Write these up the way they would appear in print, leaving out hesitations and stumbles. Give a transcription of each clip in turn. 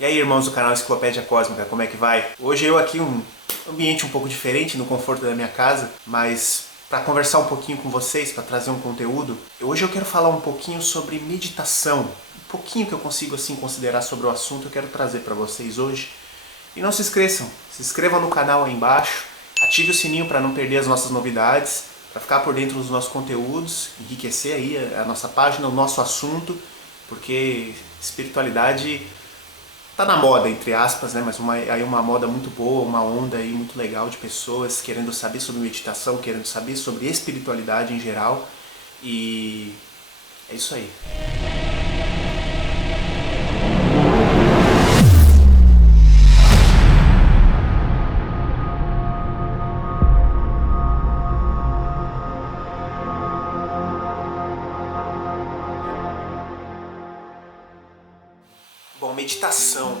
E aí, irmãos do canal Enciclopédia Cósmica, como é que vai? Hoje eu aqui um ambiente um pouco diferente, no conforto da minha casa, mas para conversar um pouquinho com vocês, para trazer um conteúdo, hoje eu quero falar um pouquinho sobre meditação. Um pouquinho que eu consigo assim considerar sobre o assunto, eu quero trazer para vocês hoje. E não se esqueçam, se inscrevam no canal aí embaixo, ative o sininho para não perder as nossas novidades, para ficar por dentro dos nossos conteúdos, enriquecer aí a nossa página, o nosso assunto, porque espiritualidade tá na moda, entre aspas, né? Mas aí uma moda muito boa, uma onda aí muito legal de pessoas querendo saber sobre meditação, querendo saber sobre espiritualidade em geral. E é isso aí. Bom, meditação.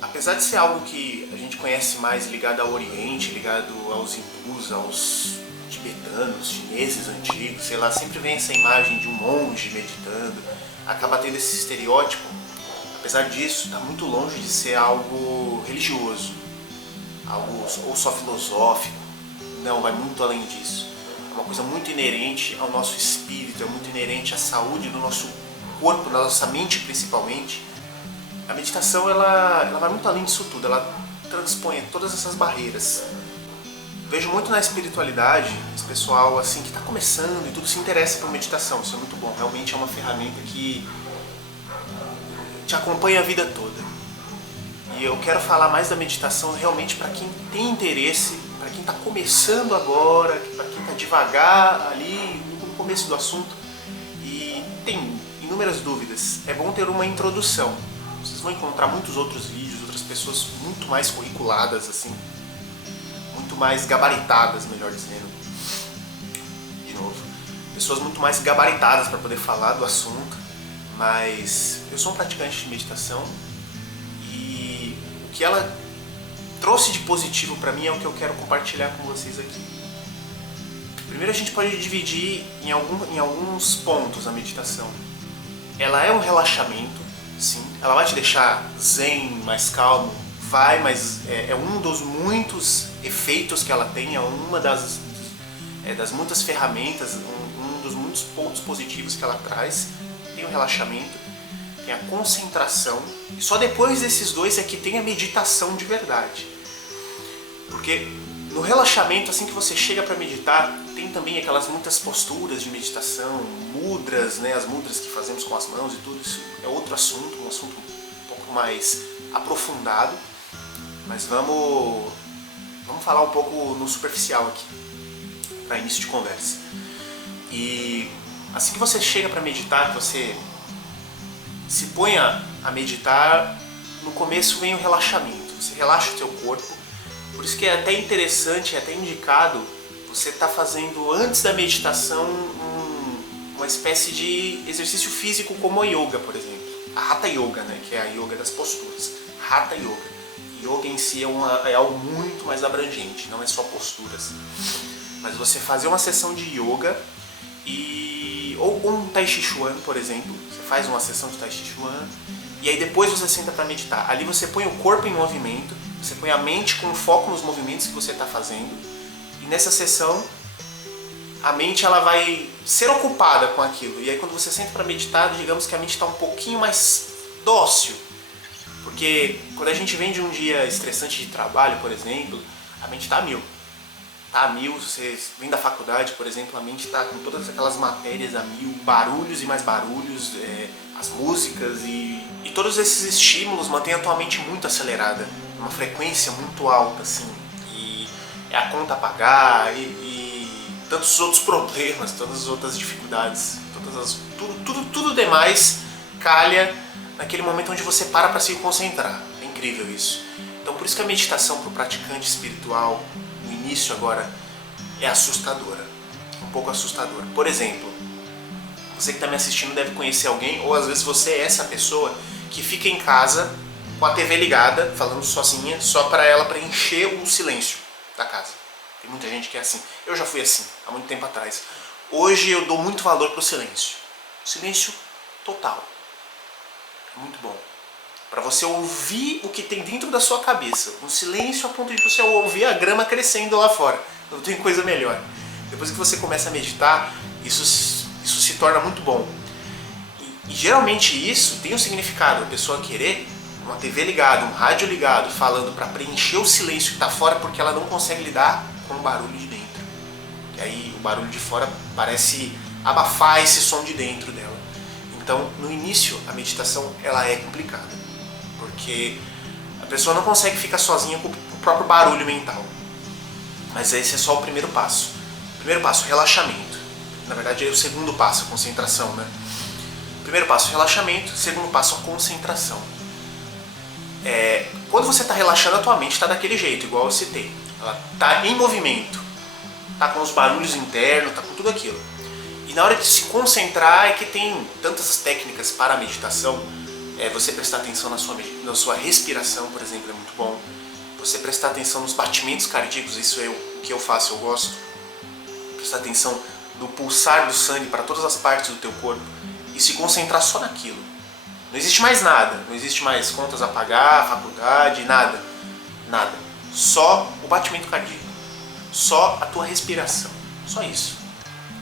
Apesar de ser algo que a gente conhece mais ligado ao Oriente, ligado aos hindus, aos tibetanos, chineses antigos, sei lá, sempre vem essa imagem de um monge meditando, acaba tendo esse estereótipo. Apesar disso, está muito longe de ser algo religioso, algo ou só filosófico. Não, vai muito além disso. É uma coisa muito inerente ao nosso espírito, é muito inerente à saúde do nosso corpo, da nossa mente principalmente. A meditação ela vai muito além disso tudo, ela transpõe todas essas barreiras. Vejo muito na espiritualidade, esse pessoal assim que está começando e tudo se interessa por meditação, isso é muito bom, realmente é uma ferramenta que te acompanha a vida toda. E eu quero falar mais da meditação realmente para quem tem interesse, para quem está começando agora, para quem está devagar ali no começo do assunto e tem inúmeras dúvidas. É bom ter uma introdução. Vocês vão encontrar muitos outros vídeos, outras pessoas muito mais curriculadas, assim, muito mais gabaritadas, melhor dizendo. De novo, pessoas muito mais gabaritadas para poder falar do assunto, mas eu sou um praticante de meditação e o que ela trouxe de positivo para mim é o que eu quero compartilhar com vocês aqui. Primeiro a gente pode dividir em alguns pontos a meditação. Ela é um relaxamento. Sim, ela vai te deixar zen, mais calmo, vai, mas é um dos muitos efeitos que ela tem, é uma das muitas ferramentas, um dos muitos pontos positivos que ela traz. Tem o relaxamento, tem a concentração, e só depois desses dois é que tem a meditação de verdade. Porque no relaxamento, assim que você chega para meditar, tem também aquelas muitas posturas de meditação, mudras, né, as mudras que fazemos com as mãos e tudo isso é outro assunto, um assunto um pouco mais aprofundado, mas vamos falar um pouco no superficial aqui, para início de conversa. E assim que você chega para meditar, que você se põe a meditar, no começo vem o relaxamento, você relaxa o seu corpo. Por isso que é até interessante, é até indicado você estar fazendo antes da meditação uma espécie de exercício físico como a yoga, por exemplo. A Hatha Yoga, né, que é a yoga das posturas. Hatha Yoga. Yoga em si é algo muito mais abrangente, não é só posturas. Mas você fazer uma sessão de yoga ou um Tai Chi Chuan, por exemplo. Você faz uma sessão de Tai Chi Chuan e aí depois você senta para meditar. Ali você põe o corpo em movimento, você põe a mente com foco nos movimentos que você está fazendo. E nessa sessão, a mente ela vai ser ocupada com aquilo. E aí quando você senta para meditar, digamos que a mente está um pouquinho mais dócil. Porque quando a gente vem de um dia estressante de trabalho, por exemplo, a mente está a mil. Está a mil, você vem da faculdade, por exemplo, a mente está com todas aquelas matérias a mil, barulhos e mais barulhos, as músicas e todos esses estímulos mantêm a tua mente muito acelerada, uma frequência muito alta, assim, e é a conta a pagar e tantos outros problemas, todas as outras dificuldades, tudo demais calha naquele momento onde você para se concentrar. É incrível isso. Então por isso que a meditação para o praticante espiritual no início agora é assustadora, um pouco assustadora. Por exemplo, você que está me assistindo deve conhecer alguém, ou às vezes você é essa pessoa que fica em casa com a TV ligada, falando sozinha, só para ela preencher o silêncio da casa. Tem muita gente que é assim. Eu já fui assim, há muito tempo atrás. Hoje eu dou muito valor para o silêncio. Silêncio total. É muito bom. para você ouvir o que tem dentro da sua cabeça, um silêncio a ponto de você ouvir a grama crescendo lá fora. Não tem coisa melhor. Depois que você começa a meditar, isso se torna muito bom. E geralmente isso tem um significado, a pessoa querer uma TV ligada, um rádio ligado, falando para preencher o silêncio que está fora porque ela não consegue lidar com o barulho de dentro. E aí o barulho de fora parece abafar esse som de dentro dela. Então, no início, a meditação ela é complicada, porque a pessoa não consegue ficar sozinha com o próprio barulho mental. Mas esse é só o primeiro passo. Primeiro passo, relaxamento. Na verdade é o segundo passo, a concentração, né? Primeiro passo, relaxamento. Segundo passo, a concentração. Quando você está relaxando, a tua mente está daquele jeito, igual eu citei. Ela está em movimento. Está com os barulhos internos, está com tudo aquilo. E na hora de se concentrar é que tem tantas técnicas para a meditação. Você prestar atenção na sua respiração, por exemplo, é muito bom. Você prestar atenção nos batimentos cardíacos, isso é o que eu faço, eu gosto. Prestar atenção no pulsar do sangue para todas as partes do teu corpo e se concentrar só naquilo. Não existe mais nada, não existe mais contas a pagar, faculdade, nada. Nada. Só o batimento cardíaco. Só a tua respiração. Só isso.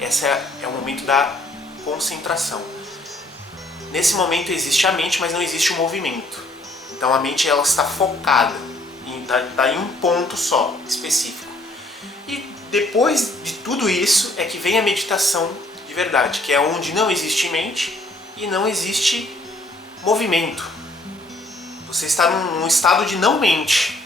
Esse é o momento da concentração. Nesse momento existe a mente, mas não existe o movimento. Então a mente ela está focada, está em um ponto só, específico. E depois de tudo isso é que vem a meditação de verdade, que é onde não existe mente e não existe movimento. Você está num estado de não mente.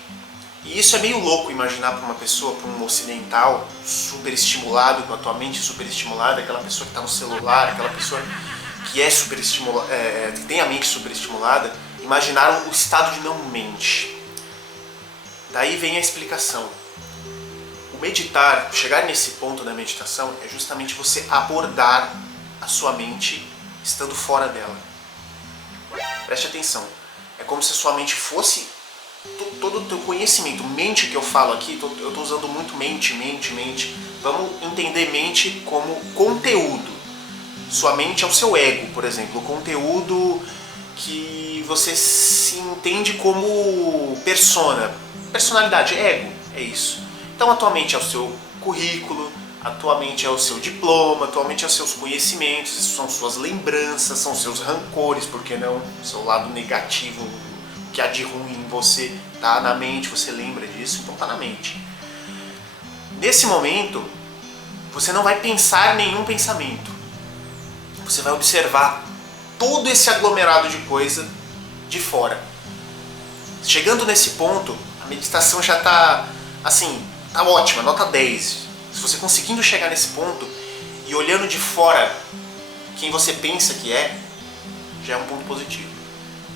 E isso é meio louco imaginar para uma pessoa, para um ocidental super estimulado, com a tua mente super estimulada, aquela pessoa que está no celular, aquela pessoa que é super estimulada, que tem a mente super estimulada, imaginar o estado de não mente. Daí vem a explicação. O meditar, chegar nesse ponto da meditação, é justamente você abordar a sua mente estando fora dela. Preste atenção. É como se a sua mente fosse todo o teu conhecimento. Mente que eu falo aqui, eu estou usando muito mente. Vamos entender mente como conteúdo. Sua mente é o seu ego, por exemplo. O conteúdo que você se entende como persona. Personalidade, ego, é isso. Então a tua mente é o seu currículo, a tua mente é o seu diploma, a tua mente é os seus conhecimentos, são suas lembranças, são seus rancores, por que não? O seu lado negativo, o que há de ruim em você tá na mente, você lembra disso, então tá na mente. Nesse momento, você não vai pensar nenhum pensamento. Você vai observar todo esse aglomerado de coisa de fora. Chegando nesse ponto, a meditação já tá assim, tá ótima, nota 10. Se você conseguindo chegar nesse ponto e olhando de fora quem você pensa que é, já é um ponto positivo.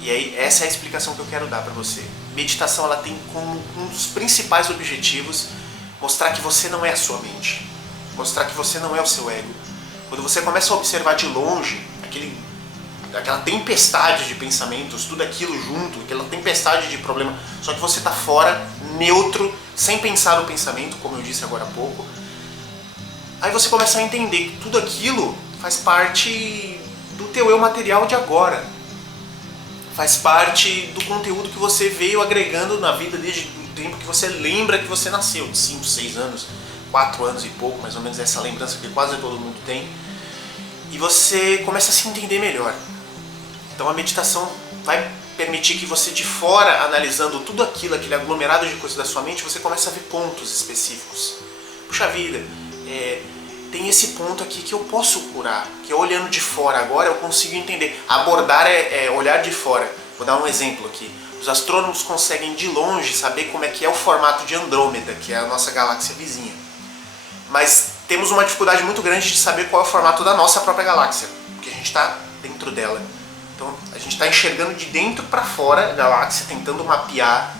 E aí essa é a explicação que eu quero dar para você. Meditação ela tem como um dos principais objetivos mostrar que você não é a sua mente, mostrar que você não é o seu ego. Quando você começa a observar de longe aquela tempestade de pensamentos, tudo aquilo junto, aquela tempestade de problema, só que você está fora, neutro, sem pensar no pensamento, como eu disse agora há pouco, aí você começa a entender que tudo aquilo faz parte do teu eu material de agora, faz parte do conteúdo que você veio agregando na vida desde o tempo que você lembra que você nasceu, de 5, 6 anos, 4 anos e pouco, mais ou menos essa lembrança que quase todo mundo tem, e você começa a se entender melhor. Então a meditação vai permitir que você de fora, analisando tudo aquilo, aquele aglomerado de coisas da sua mente, você começa a ver pontos específicos. Puxa vida, tem esse ponto aqui que eu posso curar, que olhando de fora agora eu consigo entender. Abordar é olhar de fora. Vou dar um exemplo aqui. Os astrônomos conseguem de longe saber como é que é o formato de Andrômeda, que é a nossa galáxia vizinha. Mas temos uma dificuldade muito grande de saber qual é o formato da nossa própria galáxia, porque a gente está dentro dela. Então a gente está enxergando de dentro para fora a galáxia, tentando mapear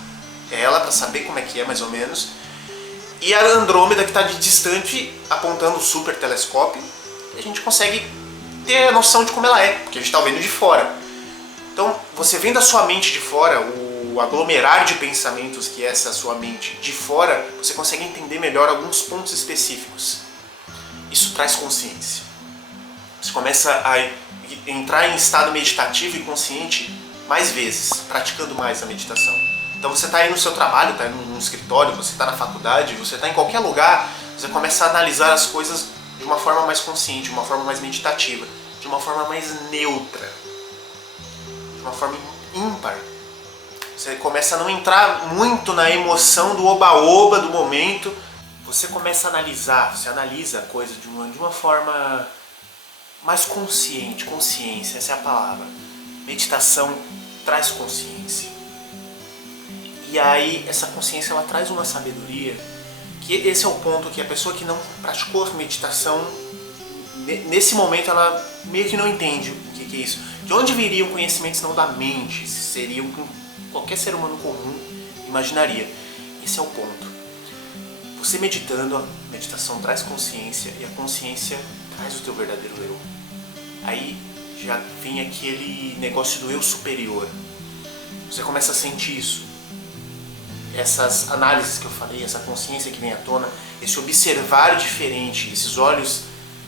ela para saber como é que é mais ou menos. E a Andrômeda que está de distante, apontando o super telescópio, a gente consegue ter a noção de como ela é, porque a gente está vendo de fora. Então você vendo a sua mente de fora, o aglomerar de pensamentos que é essa sua mente de fora, você consegue entender melhor alguns pontos específicos. Isso traz consciência. Você começa a entrar em estado meditativo e consciente mais vezes, praticando mais a meditação. Então você está aí no seu trabalho, está no escritório, você está na faculdade, você está em qualquer lugar, você começa a analisar as coisas de uma forma mais consciente, de uma forma mais meditativa, de uma forma mais neutra, de uma forma ímpar. Você começa a não entrar muito na emoção do oba-oba do momento. Você começa a analisar, você analisa a coisa de uma forma mais consciente, consciência, essa é a palavra. Meditação traz consciência. E aí essa consciência ela traz uma sabedoria, que esse é o ponto que a pessoa que não praticou meditação, nesse momento ela meio que não entende o que é isso. De onde viria o conhecimento senão da mente? Seria o que qualquer ser humano comum imaginaria. Esse é o ponto. Você meditando, a meditação traz consciência e a consciência traz o teu verdadeiro eu. Aí já vem aquele negócio do eu superior. Você começa a sentir isso. Essas análises que eu falei, essa consciência que vem à tona, esse observar diferente, esses olhos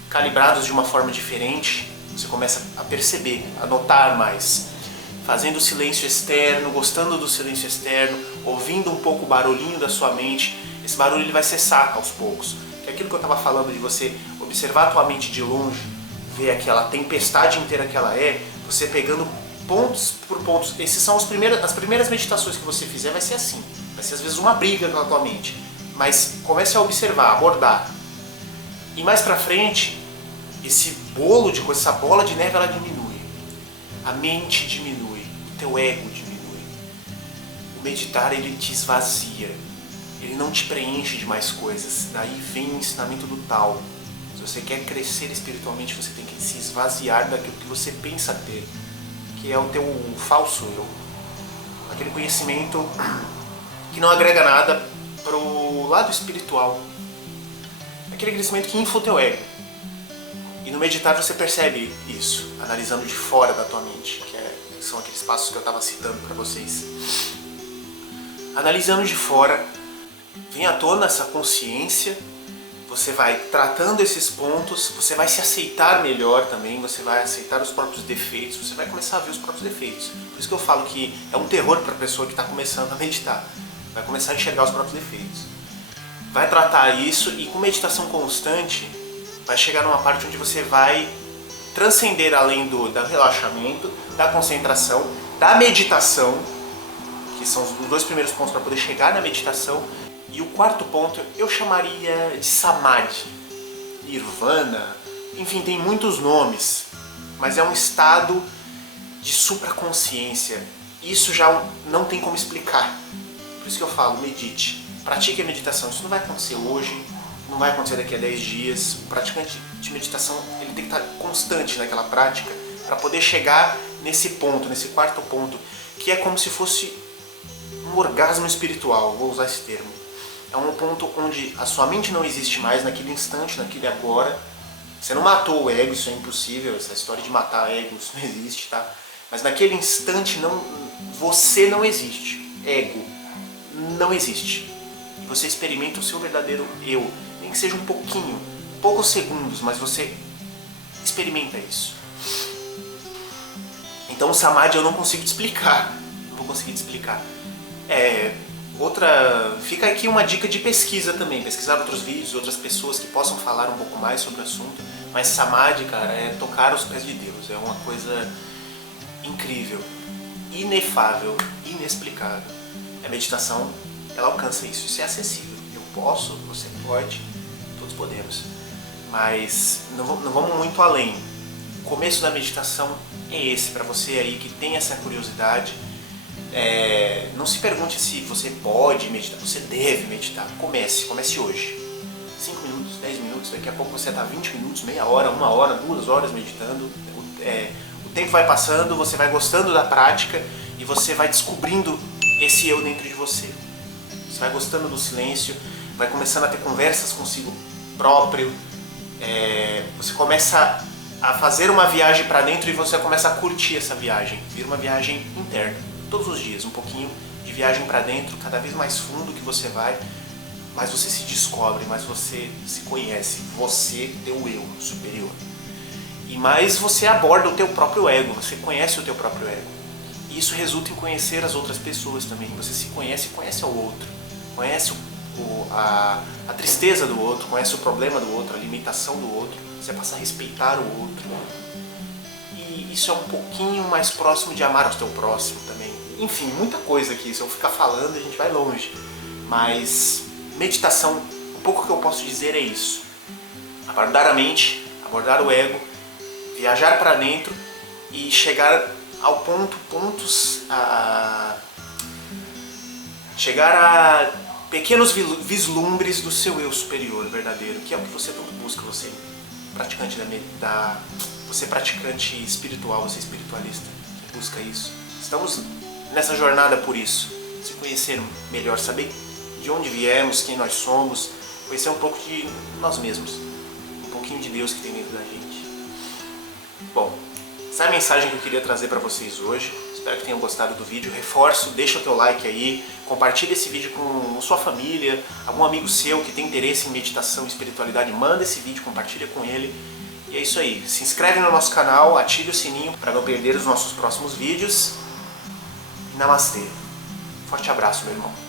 calibrados de uma forma diferente, você começa a perceber, a notar mais. Fazendo o silêncio externo, gostando do silêncio externo, ouvindo um pouco o barulhinho da sua mente, esse barulho ele vai cessar aos poucos. Que é aquilo que eu estava falando de você observar a tua mente de longe, ver aquela tempestade inteira que ela é, você pegando pontos por pontos. Essas são as primeiras meditações que você fizer, vai ser assim. Vai ser às vezes uma briga com a tua mente. Mas comece a observar, a abordar. E mais pra frente, esse bolo de coisa, essa bola de neve, ela diminui. A mente diminui, o teu ego diminui. O meditar, ele te esvazia. Ele não te preenche de mais coisas. Daí vem o ensinamento do Tao. Se você quer crescer espiritualmente, você tem que se esvaziar daquilo que você pensa ter, que é o teu falso eu. Aquele conhecimento que não agrega nada pro lado espiritual. Aquele conhecimento que infla o teu ego. E no meditar você percebe isso, analisando de fora da tua mente, que são aqueles passos que eu estava citando para vocês. Analisando de fora, vem à tona essa consciência, você vai tratando esses pontos, você vai se aceitar melhor também, você vai aceitar os próprios defeitos, você vai começar a ver os próprios defeitos. Por isso que eu falo que é um terror para a pessoa que está começando a meditar. Vai começar a enxergar os próprios defeitos. Vai tratar isso e com meditação constante, vai chegar numa parte onde você vai transcender além do relaxamento, da concentração, da meditação, que são os dois primeiros pontos para poder chegar na meditação. E o quarto ponto eu chamaria de Samadhi, Nirvana, enfim, tem muitos nomes, mas é um estado de supraconsciência. Isso já não tem como explicar. Por isso que eu falo, medite, pratique a meditação. Isso não vai acontecer hoje, não vai acontecer daqui a 10 dias. O praticante de meditação ele tem que estar constante naquela prática para poder chegar nesse ponto, nesse quarto ponto, que é como se fosse um orgasmo espiritual, vou usar esse termo. É um ponto onde a sua mente não existe mais naquele instante, naquele agora. Você não matou o ego, isso é impossível, essa história de matar ego, isso não existe, tá? Mas naquele instante você não existe, ego não existe. E você experimenta o seu verdadeiro eu, nem que seja um pouquinho, poucos segundos, mas você experimenta isso. Então o Samadhi eu não consigo te explicar, não vou conseguir te explicar. Fica aqui uma dica de pesquisa também, pesquisar outros vídeos, outras pessoas que possam falar um pouco mais sobre o assunto, mas Samadhi, cara, é tocar os pés de Deus, é uma coisa incrível, inefável, inexplicável. A meditação, ela alcança isso, isso é acessível, eu posso, você pode, todos podemos, mas não vamos muito além. O começo da meditação é esse, para você aí que tem essa curiosidade. Não se pergunte se você pode meditar, você deve meditar. Comece hoje. 5 minutos, 10 minutos, daqui a pouco você está 20 minutos, meia hora, 1 hora, 2 horas meditando. O tempo vai passando, você vai gostando da prática e você vai descobrindo esse eu dentro de você. Você vai gostando do silêncio, vai começando a ter conversas consigo próprio. Você começa a fazer uma viagem para dentro e você começa a curtir essa viagem. Vira uma viagem interna. Todos os dias, um pouquinho de viagem para dentro, cada vez mais fundo que você vai, mais você se descobre, mais você se conhece, você, teu eu superior. E mais você aborda o teu próprio ego, você conhece o teu próprio ego. E isso resulta em conhecer as outras pessoas também. Você se conhece e conhece ao outro. Conhece a tristeza do outro, conhece o problema do outro, a limitação do outro. Você passa a respeitar o outro. E isso é um pouquinho mais próximo de amar o teu próximo também. Enfim, muita coisa aqui. Se eu ficar falando, a gente vai longe. Mas meditação, um pouco que eu posso dizer é isso. Abordar a mente, abordar o ego, viajar para dentro e chegar ao chegar a pequenos vislumbres do seu eu superior verdadeiro, que é o que você tanto busca, você praticante você praticante espiritual, você espiritualista, que busca isso. Estamos nessa jornada por isso, se conhecer melhor, saber de onde viemos, quem nós somos, conhecer um pouco de nós mesmos, um pouquinho de Deus que tem dentro da gente. Bom, essa é a mensagem que eu queria trazer para vocês hoje. Espero que tenham gostado do vídeo. Reforço, deixa o teu like aí, compartilha esse vídeo com sua família, algum amigo seu que tem interesse em meditação e espiritualidade, manda esse vídeo, compartilha com ele. E é isso aí. Se inscreve no nosso canal, ative o sininho para não perder os nossos próximos vídeos. Namastê. Forte abraço, meu irmão.